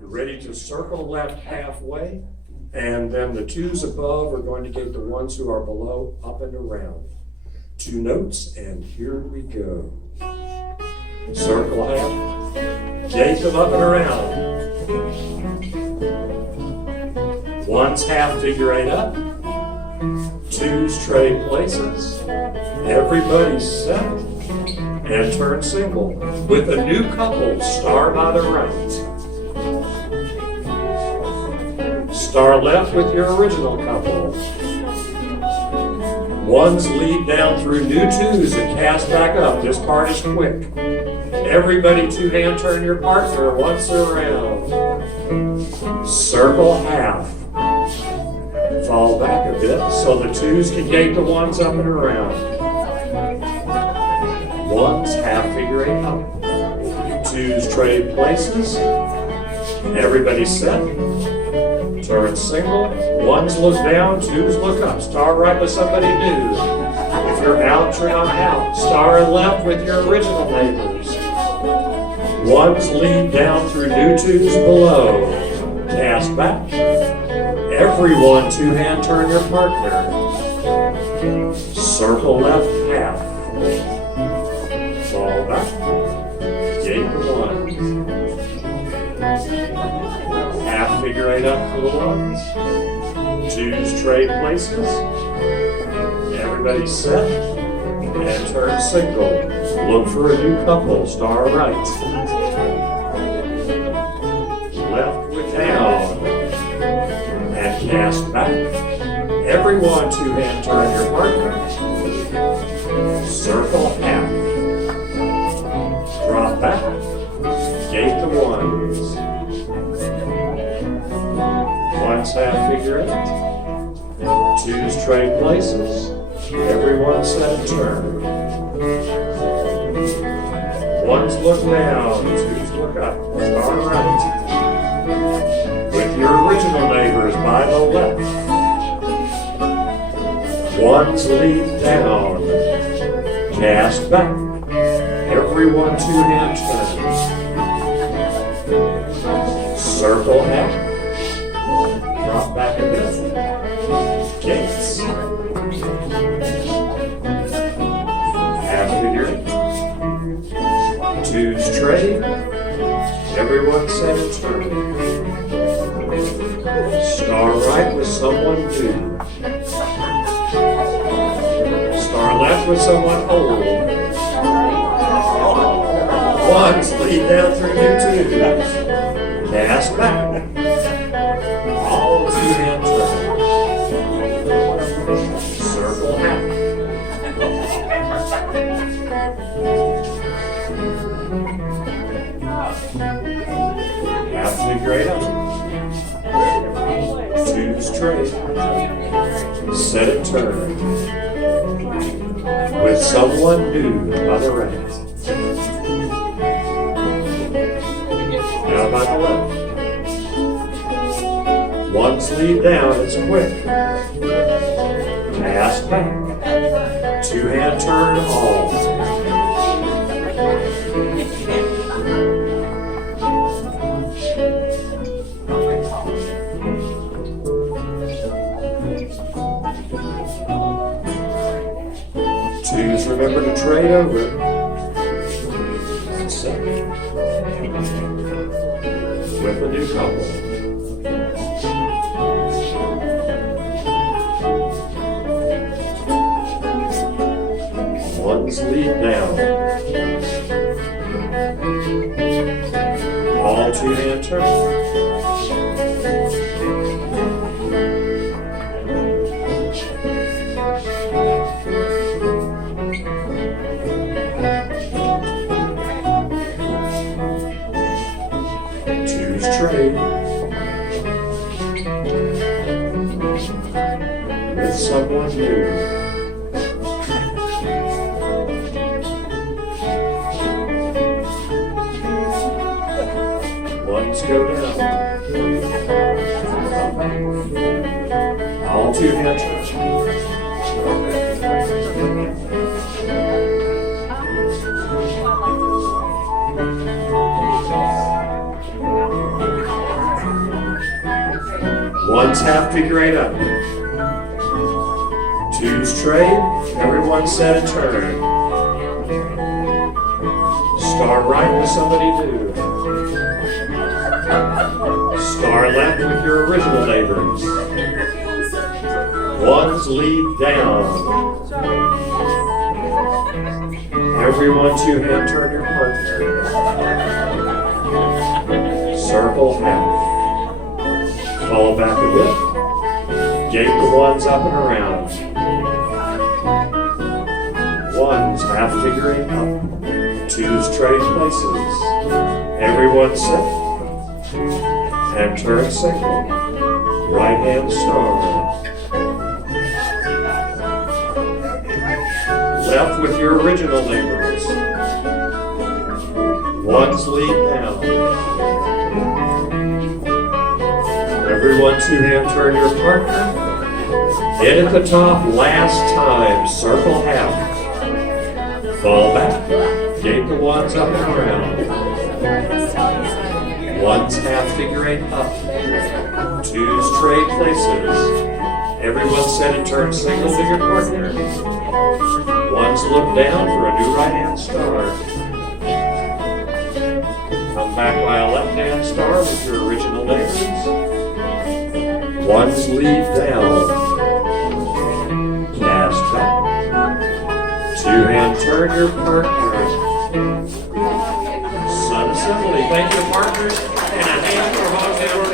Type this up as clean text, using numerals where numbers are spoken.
You're ready to circle left halfway, and then the twos above are going to get the ones who are below up and around. 2 notes, and here we go. Circle half, gate them up and around. Ones half, figure 8 up. 2s trade places. Everybody's set. And turn single. With a new couple, star by the right. Star left with your original couple. Ones lead down through new 2s and cast back up. This part is quick. Everybody 2-hand turn your partner once around. Circle half. Fall back a bit so the 2s can gate the 1s up and around. 1s half, figure 8 up. 2s trade places. Everybody set. Turn single. 1s look down, 2s look up. Star right with somebody new. If you're out, turn on out. Star left with your original neighbors. 1s lead down through new 2s below. Cast back. Everyone 2-hand turn your partner. Circle left half. Fall back. Gate the 1s. Half, figure 8 up for the 1s. 2s trade places. Everybody set. And turn single. Look for a new couple. Star right. Left with down. And cast back. Everyone 2-hand turn your partner. Circle half. Drop back. Gate the 1s. 1s half, figure 8. 2s trade places. Everyone set and turn. 1s look down. 2s look up. Star right. With your original neighbors by the left. 1s lead down. Cast back. Everyone 2-hand turns. Circle half. Drop back a bit. Gates. Half figure 8. 2s trade. Everyone set and turn. Star right with someone new. Star left with someone old. 1s lead down through new 2s. Cast back. All 2-hand turn. Circle half. Half figure 8 up. 2s trade. Set and turn. With someone new by the right. Now by the left. 1s lead down, it's quick. Pass back. 2-hand turn all. Remember to trade over. Set. With a new couple. Ones lead down. All 2-hand turn. Trade with someone new. Ones go down. All 2-hand turns. One's half figure eight up. Two's trade. Everyone set and turn. Star right with somebody new. Star left with your original neighbors. One's lead down. Everyone two hand turn your partner. Circle half. Follow back a bit. Gate the ones up and around. Ones half figure eight up. Twos trade places. Everyone set. And turn single. Right hand star. Left with your original neighbors. Ones lead down. Everyone two hand turn your partner. In at the top last time. Circle half. Fall back. Gate the ones up and around. Ones half figure eight up. Twos trade places. Everyone set and turn single to your partner. Ones look down for a new right hand star. Come back by a left hand star with your original neighbors. Ones lead down. Cast back. Two hand turn your partner. Sun assembly. Thank you, partners. And a hand for Hoggetowne